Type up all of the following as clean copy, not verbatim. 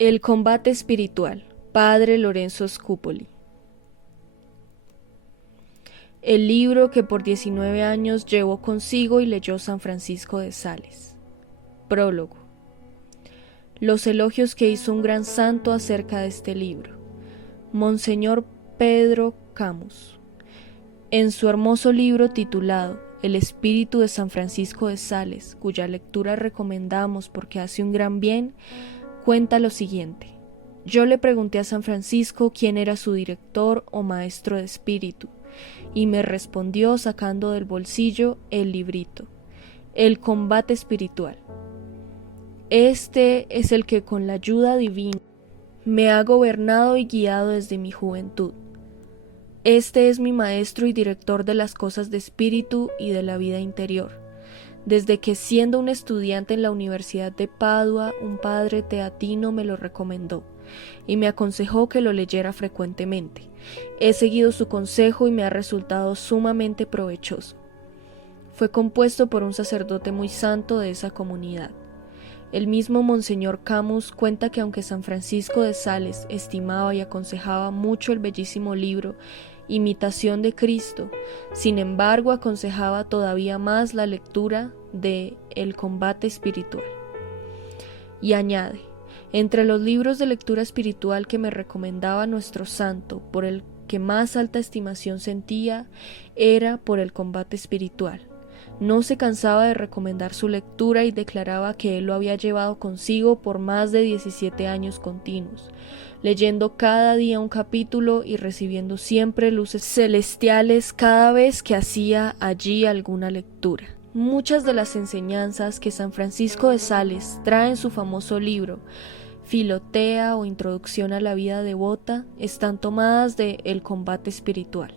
El combate espiritual, Padre Lorenzo Scupoli. El libro que por 19 años llevó consigo y leyó San Francisco de Sales. Prólogo. Los elogios que hizo un gran santo acerca de este libro. Monseñor Pedro Camus. En su hermoso libro titulado El espíritu de San Francisco de Sales, cuya lectura recomendamos porque hace un gran bien, cuenta lo siguiente. Yo le pregunté a San Francisco quién era su director o maestro de espíritu, y me respondió sacando del bolsillo el librito, El combate espiritual. Este es el que con la ayuda divina me ha gobernado y guiado desde mi juventud. Este es mi maestro y director de las cosas de espíritu y de la vida interior. Desde que siendo un estudiante en la Universidad de Padua, un padre teatino me lo recomendó y me aconsejó que lo leyera frecuentemente. He seguido su consejo y me ha resultado sumamente provechoso. Fue compuesto por un sacerdote muy santo de esa comunidad. El mismo Monseñor Camus cuenta que aunque San Francisco de Sales estimaba y aconsejaba mucho el bellísimo libro Imitación de Cristo, sin embargo aconsejaba todavía más la lectura de El combate espiritual. Y añade, entre los libros de lectura espiritual que me recomendaba nuestro santo, por el que más alta estimación sentía, era por El combate espiritual. No se cansaba de recomendar su lectura y declaraba que él lo había llevado consigo por más de 17 años continuos, leyendo cada día un capítulo y recibiendo siempre luces celestiales cada vez que hacía allí alguna lectura. Muchas de las enseñanzas que San Francisco de Sales trae en su famoso libro, Filotea o Introducción a la vida devota, están tomadas de El combate espiritual.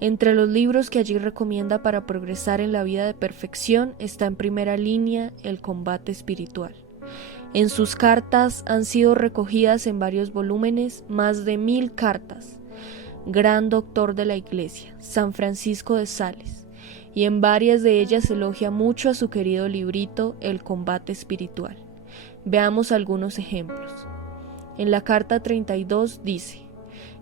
Entre los libros que allí recomienda para progresar en la vida de perfección está en primera línea El combate espiritual. En sus cartas han sido recogidas en varios volúmenes más de 1000 cartas. Gran doctor de la Iglesia, San Francisco de Sales, y en varias de ellas elogia mucho a su querido librito El combate espiritual. Veamos algunos ejemplos. En la carta 32 dice: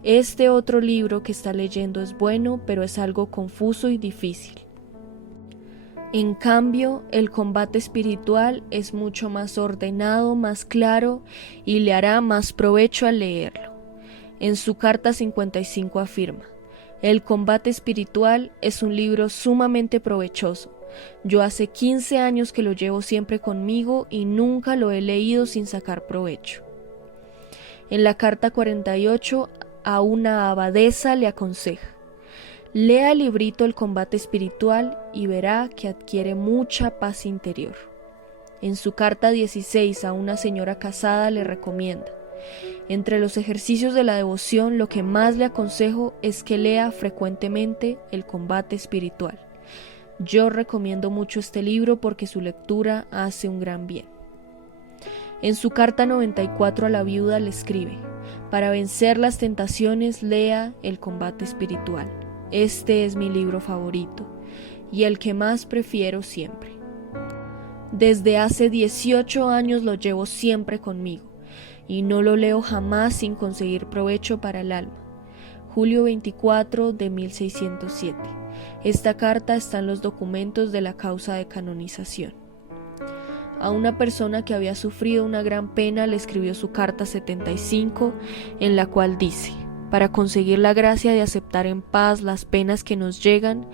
este otro libro que está leyendo es bueno, pero es algo confuso y difícil. En cambio, el combate espiritual es mucho más ordenado, más claro y le hará más provecho al leerlo. En su carta 55 afirma: el combate espiritual es un libro sumamente provechoso. Yo hace 15 años que lo llevo siempre conmigo y nunca lo he leído sin sacar provecho. En la carta 48 a una abadesa le aconseja: lea el librito El combate espiritual y verá que adquiere mucha paz interior. En su carta 16 a una señora casada le recomienda: entre los ejercicios de la devoción lo que más le aconsejo es que lea frecuentemente El combate espiritual. Yo recomiendo mucho este libro porque su lectura hace un gran bien. En su carta 94 a la viuda le escribe: para vencer las tentaciones lea El combate espiritual. Este es mi libro favorito y el que más prefiero siempre. Desde hace 18 años lo llevo siempre conmigo y no lo leo jamás sin conseguir provecho para el alma. Julio 24 de 1607. Esta carta está en los documentos de la causa de canonización. A una persona que había sufrido una gran pena le escribió su carta 75, en la cual dice: para conseguir la gracia de aceptar en paz las penas que nos llegan,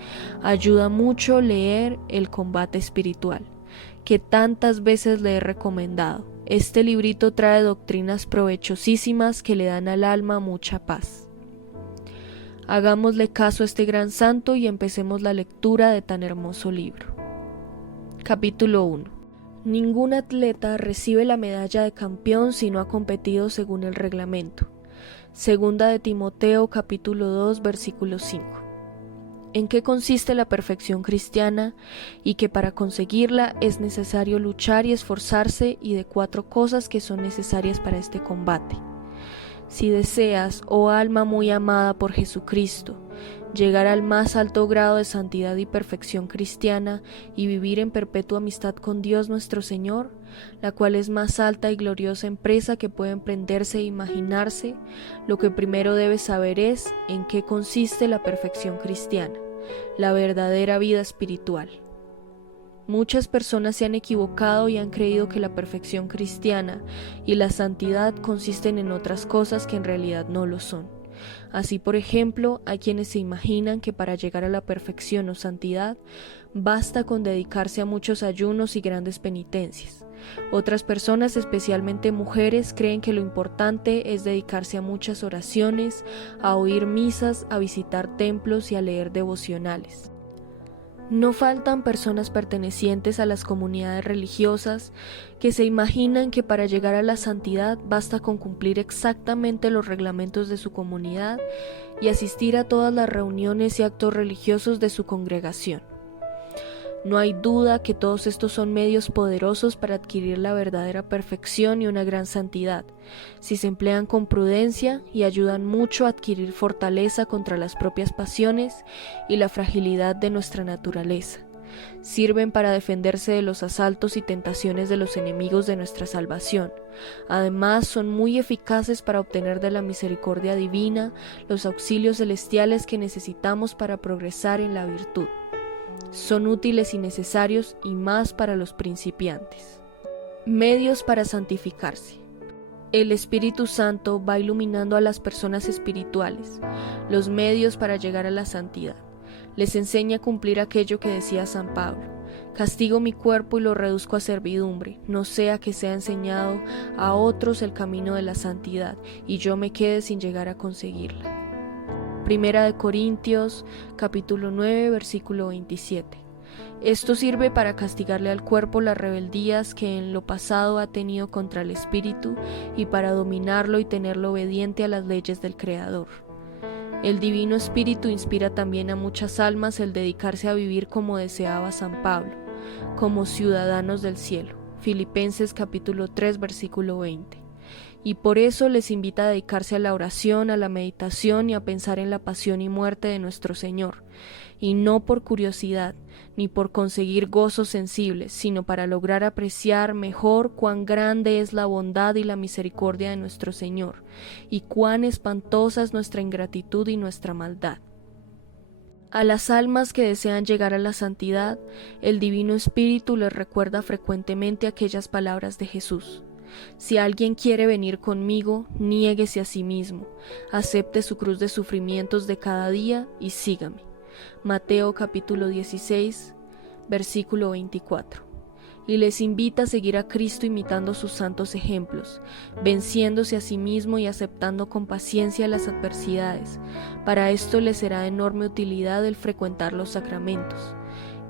ayuda mucho leer El combate espiritual, que tantas veces le he recomendado. Este librito trae doctrinas provechosísimas que le dan al alma mucha paz. Hagámosle caso a este gran santo y empecemos la lectura de tan hermoso libro. Capítulo 1. Ningún atleta recibe la medalla de campeón si no ha competido según el reglamento. Segunda de Timoteo capítulo 2 versículo 5. ¿En qué consiste la perfección cristiana? Y que para conseguirla es necesario luchar y esforzarse, y de 4 cosas que son necesarias para este combate. Si deseas, oh alma muy amada por Jesucristo, llegar al más alto grado de santidad y perfección cristiana y vivir en perpetua amistad con Dios nuestro Señor, la cual es más alta y gloriosa empresa que puede emprenderse e imaginarse, lo que primero debes saber es en qué consiste la perfección cristiana, la verdadera vida espiritual. Muchas personas se han equivocado y han creído que la perfección cristiana y la santidad consisten en otras cosas que en realidad no lo son. Así, por ejemplo, hay quienes se imaginan que para llegar a la perfección o santidad basta con dedicarse a muchos ayunos y grandes penitencias. Otras personas, especialmente mujeres, creen que lo importante es dedicarse a muchas oraciones, a oír misas, a visitar templos y a leer devocionales. No faltan personas pertenecientes a las comunidades religiosas que se imaginan que para llegar a la santidad basta con cumplir exactamente los reglamentos de su comunidad y asistir a todas las reuniones y actos religiosos de su congregación. No hay duda que todos estos son medios poderosos para adquirir la verdadera perfección y una gran santidad, si se emplean con prudencia, y ayudan mucho a adquirir fortaleza contra las propias pasiones y la fragilidad de nuestra naturaleza. Sirven para defenderse de los asaltos y tentaciones de los enemigos de nuestra salvación. Además, son muy eficaces para obtener de la misericordia divina los auxilios celestiales que necesitamos para progresar en la virtud. Son útiles y necesarios, y más para los principiantes. Medios para santificarse. El Espíritu Santo va iluminando a las personas espirituales, los medios para llegar a la santidad. Les enseña a cumplir aquello que decía San Pablo: castigo mi cuerpo y lo reduzco a servidumbre, no sea que sea enseñado a otros el camino de la santidad y yo me quede sin llegar a conseguirla. Primera de Corintios, capítulo 9, versículo 27. Esto sirve para castigarle al cuerpo las rebeldías que en lo pasado ha tenido contra el espíritu y para dominarlo y tenerlo obediente a las leyes del Creador. El Divino Espíritu inspira también a muchas almas el dedicarse a vivir como deseaba San Pablo, como ciudadanos del cielo. Filipenses capítulo 3, versículo 20. Y por eso les invita a dedicarse a la oración, a la meditación y a pensar en la pasión y muerte de nuestro Señor, y no por curiosidad, ni por conseguir gozos sensibles, sino para lograr apreciar mejor cuán grande es la bondad y la misericordia de nuestro Señor, y cuán espantosa es nuestra ingratitud y nuestra maldad. A las almas que desean llegar a la santidad, el Divino Espíritu les recuerda frecuentemente aquellas palabras de Jesús: si alguien quiere venir conmigo, niéguese a sí mismo, acepte su cruz de sufrimientos de cada día y sígame. Mateo capítulo 16, versículo 24. Y les invita a seguir a Cristo imitando sus santos ejemplos, venciéndose a sí mismo y aceptando con paciencia las adversidades. Para esto les será de enorme utilidad el frecuentar los sacramentos,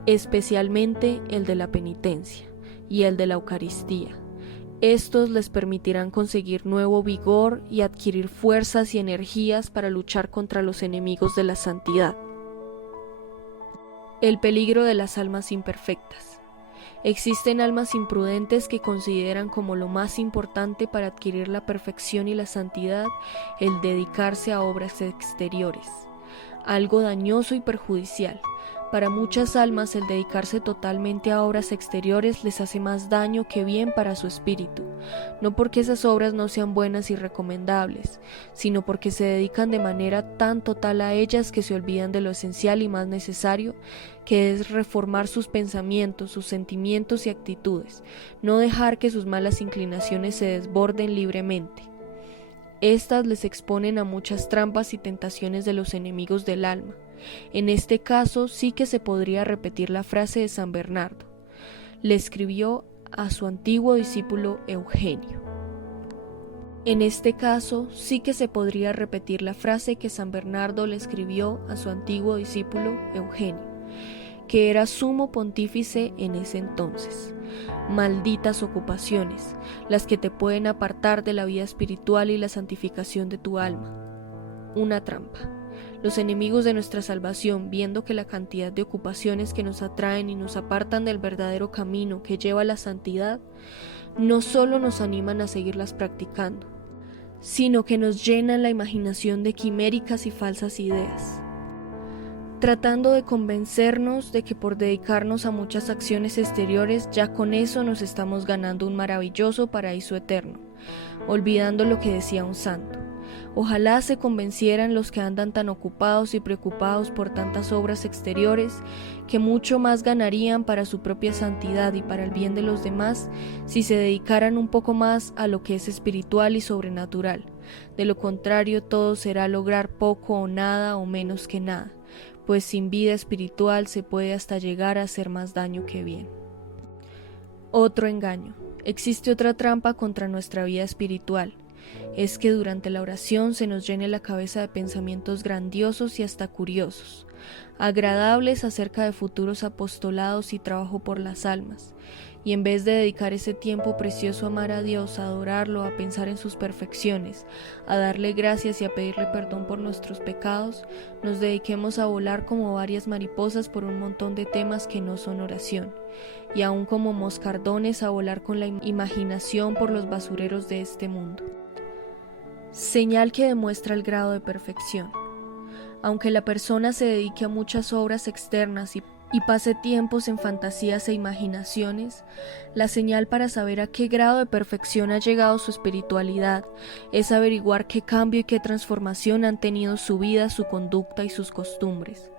especialmente el de la penitencia y el de la Eucaristía. Estos les permitirán conseguir nuevo vigor y adquirir fuerzas y energías para luchar contra los enemigos de la santidad. El peligro de las almas imperfectas. Existen almas imprudentes que consideran como lo más importante para adquirir la perfección y la santidad el dedicarse a obras exteriores, algo dañoso y perjudicial. Para muchas almas el dedicarse totalmente a obras exteriores les hace más daño que bien para su espíritu, no porque esas obras no sean buenas y recomendables, sino porque se dedican de manera tan total a ellas que se olvidan de lo esencial y más necesario, que es reformar sus pensamientos, sus sentimientos y actitudes, no dejar que sus malas inclinaciones se desborden libremente. Estas les exponen a muchas trampas y tentaciones de los enemigos del alma. En este caso sí que se podría repetir la frase de San Bernardo. Le escribió a su antiguo discípulo Eugenio. En este caso sí que se podría repetir la frase que San Bernardo le escribió a su antiguo discípulo Eugenio, que era sumo pontífice en ese entonces. Malditas ocupaciones, las que te pueden apartar de la vida espiritual y la santificación de tu alma. Una trampa. Los enemigos de nuestra salvación, viendo que la cantidad de ocupaciones que nos atraen y nos apartan del verdadero camino que lleva a la santidad, no solo nos animan a seguirlas practicando, sino que nos llenan la imaginación de quiméricas y falsas ideas. tratando de convencernos de que por dedicarnos a muchas acciones exteriores ya con eso nos estamos ganando un maravilloso paraíso eterno, olvidando lo que decía un santo. Ojalá se convencieran los que andan tan ocupados y preocupados por tantas obras exteriores, que mucho más ganarían para su propia santidad y para el bien de los demás si se dedicaran un poco más a lo que es espiritual y sobrenatural. De lo contrario, todo será lograr poco o nada o menos que nada, pues sin vida espiritual se puede hasta llegar a hacer más daño que bien. Otro engaño. Existe otra trampa contra nuestra vida espiritual. Es que durante la oración se nos llene la cabeza de pensamientos grandiosos y hasta curiosos, agradables acerca de futuros apostolados y trabajo por las almas, y en vez de dedicar ese tiempo precioso a amar a Dios, a adorarlo, a pensar en sus perfecciones, a darle gracias y a pedirle perdón por nuestros pecados, nos dediquemos a volar como varias mariposas por un montón de temas que no son oración, y aún como moscardones a volar con la imaginación por los basureros de este mundo. Señal que demuestra el grado de perfección. Aunque la persona se dedique a muchas obras externas y pase tiempos en fantasías e imaginaciones, la señal para saber a qué grado de perfección ha llegado su espiritualidad es averiguar qué cambio y qué transformación han tenido su vida, su conducta y sus costumbres.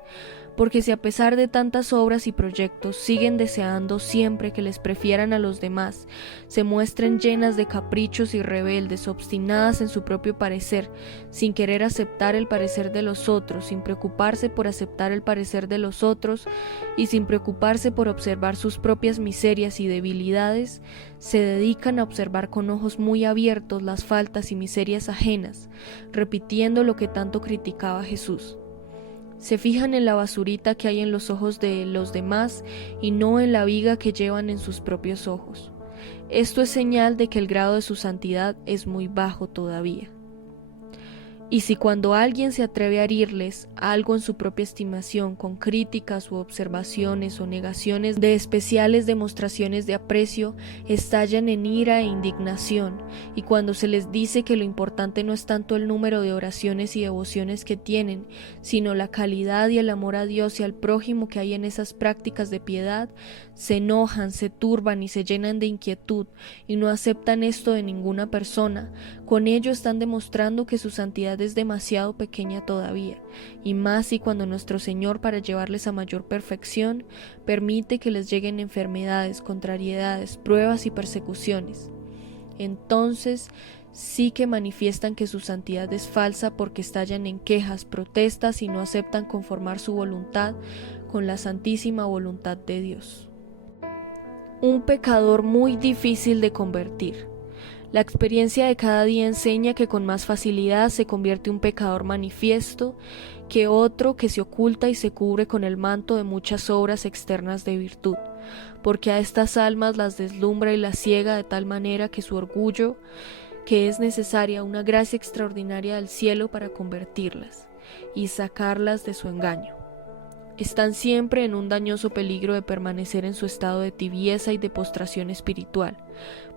Porque si a pesar de tantas obras y proyectos siguen deseando siempre que les prefieran a los demás, se muestren llenas de caprichos y rebeldes, obstinadas en su propio parecer, sin querer aceptar el parecer de los otros, sin preocuparse por aceptar el parecer de los otros y sin preocuparse por observar sus propias miserias y debilidades, se dedican a observar con ojos muy abiertos las faltas y miserias ajenas, repitiendo lo que tanto criticaba Jesús. Se fijan en la basurita que hay en los ojos de los demás y no en la viga que llevan en sus propios ojos. Esto es señal de que el grado de su santidad es muy bajo todavía. Y si cuando alguien se atreve a herirles algo en su propia estimación con críticas u observaciones o negaciones de especiales demostraciones de aprecio, estallan en ira e indignación, y cuando se les dice que lo importante no es tanto el número de oraciones y devociones que tienen, sino la calidad y el amor a Dios y al prójimo que hay en esas prácticas de piedad, se enojan, se turban y se llenan de inquietud y no aceptan esto de ninguna persona. Con ello están demostrando que su santidad es demasiado pequeña todavía, y más si cuando nuestro Señor, para llevarles a mayor perfección, permite que les lleguen enfermedades, contrariedades, pruebas y persecuciones. Entonces sí que manifiestan que su santidad es falsa, porque estallan en quejas, protestas y no aceptan conformar su voluntad con la santísima voluntad de Dios. Un pecador muy difícil de convertir. La experiencia de cada día enseña que con más facilidad se convierte un pecador manifiesto que otro que se oculta y se cubre con el manto de muchas obras externas de virtud, porque a estas almas las deslumbra y las ciega de tal manera que su orgullo, que es necesaria una gracia extraordinaria del cielo para convertirlas y sacarlas de su engaño. Están siempre en un dañoso peligro de permanecer en su estado de tibieza y de postración espiritual,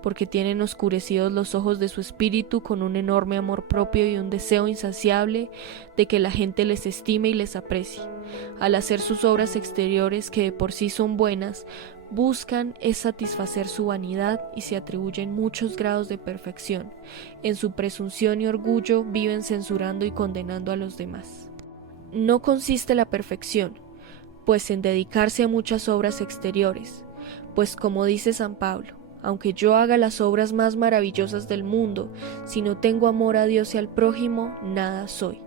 porque tienen oscurecidos los ojos de su espíritu con un enorme amor propio y un deseo insaciable de que la gente les estime y les aprecie. Al hacer sus obras exteriores, que de por sí son buenas, buscan es satisfacer su vanidad y se atribuyen muchos grados de perfección. En su presunción y orgullo viven censurando y condenando a los demás. No consiste la perfección, pues en dedicarse a muchas obras exteriores, pues como dice San Pablo, aunque yo haga las obras más maravillosas del mundo, si no tengo amor a Dios y al prójimo, nada soy.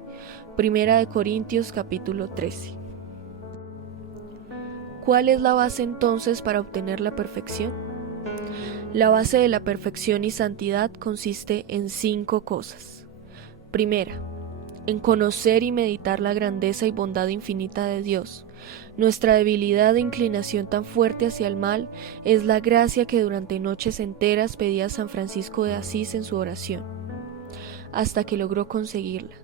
Primera de Corintios capítulo 13. ¿Cuál es la base entonces para obtener la perfección? La base de la perfección y santidad consiste en 5 cosas. Primera, en conocer y meditar la grandeza y bondad infinita de Dios. Nuestra debilidad e inclinación tan fuerte hacia el mal es la gracia que durante noches enteras pedía San Francisco de Asís en su oración, hasta que logró conseguirla.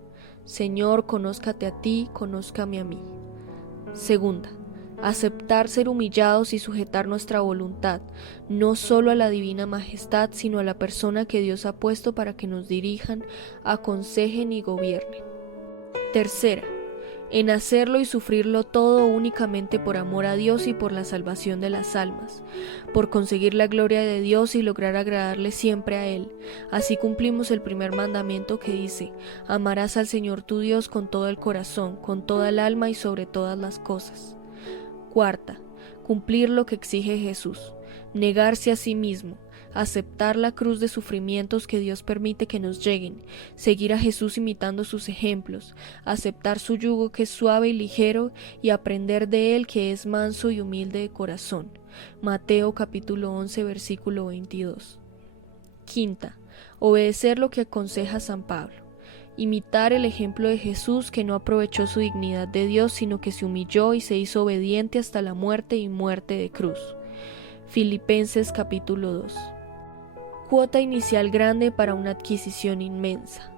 Señor, conózcate a ti, conózcame a mí. Segunda, aceptar ser humillados y sujetar nuestra voluntad, no solo a la divina majestad, sino a la persona que Dios ha puesto para que nos dirijan, aconsejen y gobiernen. Tercera, en hacerlo y sufrirlo todo únicamente por amor a Dios y por la salvación de las almas, por conseguir la gloria de Dios y lograr agradarle siempre a Él. Así cumplimos el primer mandamiento que dice: amarás al Señor tu Dios con todo el corazón, con toda el alma y sobre todas las cosas. Cuarta, cumplir lo que exige Jesús, negarse a sí mismo, aceptar la cruz de sufrimientos que Dios permite que nos lleguen, seguir a Jesús imitando sus ejemplos, aceptar su yugo que es suave y ligero y aprender de él que es manso y humilde de corazón. Mateo capítulo 11 versículo 22. Quinta, obedecer lo que aconseja San Pablo. Imitar el ejemplo de Jesús, que no aprovechó su dignidad de Dios, sino que se humilló y se hizo obediente hasta la muerte y muerte de cruz. Filipenses capítulo 2. Cuota inicial grande para una adquisición inmensa.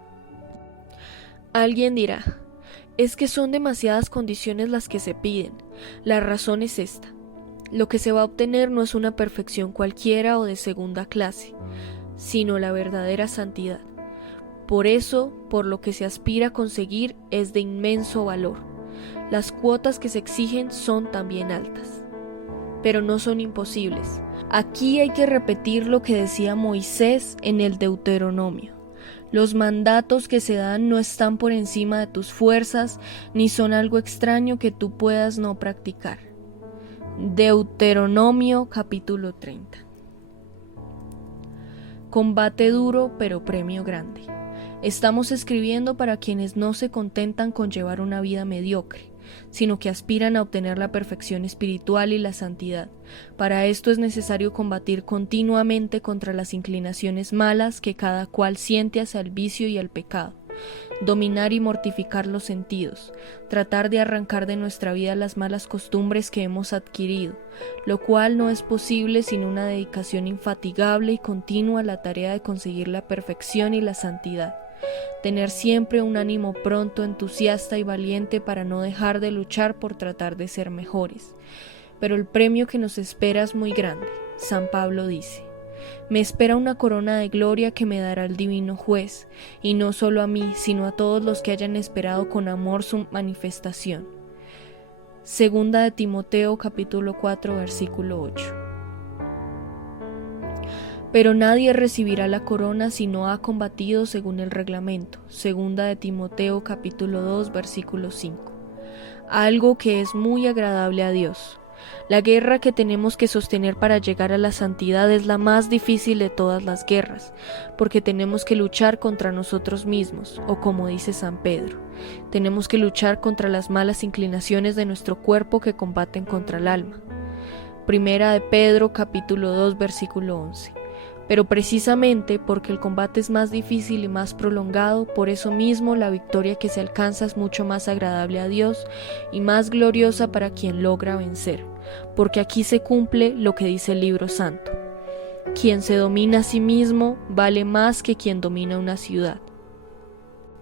Alguien dirá: es que son demasiadas condiciones las que se piden. La razón es esta: lo que se va a obtener no es una perfección cualquiera o de segunda clase, sino la verdadera santidad. Por eso, por lo que se aspira a conseguir es de inmenso valor. Las cuotas que se exigen son también altas, pero no son imposibles. Aquí hay que repetir lo que decía Moisés en el Deuteronomio: los mandatos que se dan no están por encima de tus fuerzas, ni son algo extraño que tú puedas no practicar. Deuteronomio capítulo 30. Combate duro, pero premio grande. Estamos escribiendo para quienes no se contentan con llevar una vida mediocre, sino que aspiran a obtener la perfección espiritual y la santidad. Para esto es necesario combatir continuamente contra las inclinaciones malas que cada cual siente hacia el vicio y el pecado, dominar y mortificar los sentidos, tratar de arrancar de nuestra vida las malas costumbres que hemos adquirido, lo cual no es posible sin una dedicación infatigable y continua a la tarea de conseguir la perfección y la santidad. Tener siempre un ánimo pronto, entusiasta y valiente para no dejar de luchar por tratar de ser mejores. Pero el premio que nos espera es muy grande. San Pablo dice: me espera una corona de gloria que me dará el divino juez, y no solo a mí, sino a todos los que hayan esperado con amor su manifestación. Segunda de Timoteo capítulo 4 versículo 8. Pero nadie recibirá la corona si no ha combatido según el reglamento. Segunda de Timoteo capítulo 2 versículo 5. Algo que es muy agradable a Dios. La guerra que tenemos que sostener para llegar a la santidad es la más difícil de todas las guerras, porque tenemos que luchar contra nosotros mismos, o como dice San Pedro, tenemos que luchar contra las malas inclinaciones de nuestro cuerpo que combaten contra el alma. Primera de Pedro capítulo 2 versículo 11. Pero precisamente porque el combate es más difícil y más prolongado, por eso mismo la victoria que se alcanza es mucho más agradable a Dios y más gloriosa para quien logra vencer, porque aquí se cumple lo que dice el libro santo: quien se domina a sí mismo vale más que quien domina una ciudad.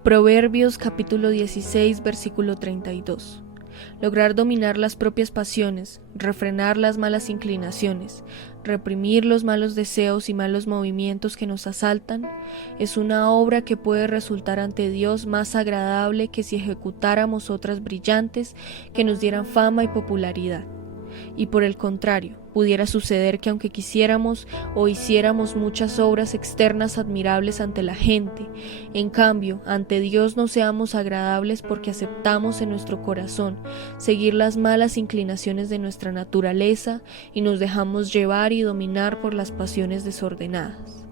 Proverbios capítulo 16 versículo 32. Lograr dominar las propias pasiones, refrenar las malas inclinaciones, reprimir los malos deseos y malos movimientos que nos asaltan, es una obra que puede resultar ante Dios más agradable que si ejecutáramos otras brillantes que nos dieran fama y popularidad. Y por el contrario, pudiera suceder que aunque quisiéramos o hiciéramos muchas obras externas admirables ante la gente, en cambio, ante Dios no seamos agradables porque aceptamos en nuestro corazón seguir las malas inclinaciones de nuestra naturaleza y nos dejamos llevar y dominar por las pasiones desordenadas.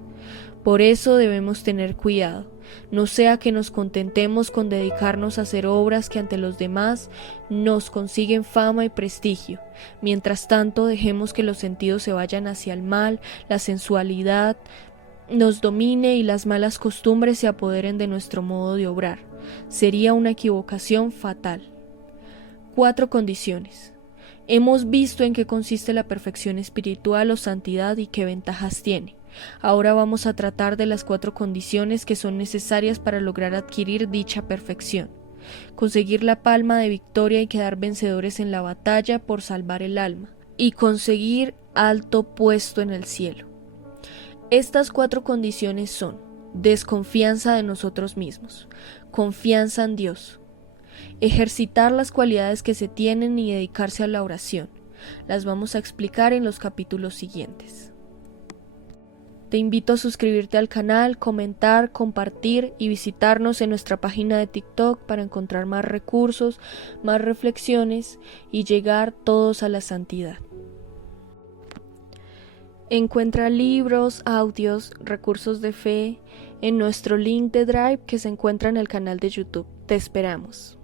Por eso debemos tener cuidado, no sea que nos contentemos con dedicarnos a hacer obras que ante los demás nos consiguen fama y prestigio. Mientras tanto, dejemos que los sentidos se vayan hacia el mal, la sensualidad nos domine y las malas costumbres se apoderen de nuestro modo de obrar. Sería una equivocación fatal. 4 condiciones. Hemos visto en qué consiste la perfección espiritual o santidad y qué ventajas tiene. Ahora vamos a tratar de las 4 condiciones que son necesarias para lograr adquirir dicha perfección. Conseguir la palma de victoria y quedar vencedores en la batalla por salvar el alma, y conseguir alto puesto en el cielo. Estas 4 condiciones son: desconfianza de nosotros mismos, confianza en Dios, ejercitar las cualidades que se tienen y dedicarse a la oración. Las vamos a explicar en los capítulos siguientes. Te invito a suscribirte al canal, comentar, compartir y visitarnos en nuestra página de TikTok para encontrar más recursos, más reflexiones y llegar todos a la santidad. Encuentra libros, audios, recursos de fe en nuestro link de Drive que se encuentra en el canal de YouTube. Te esperamos.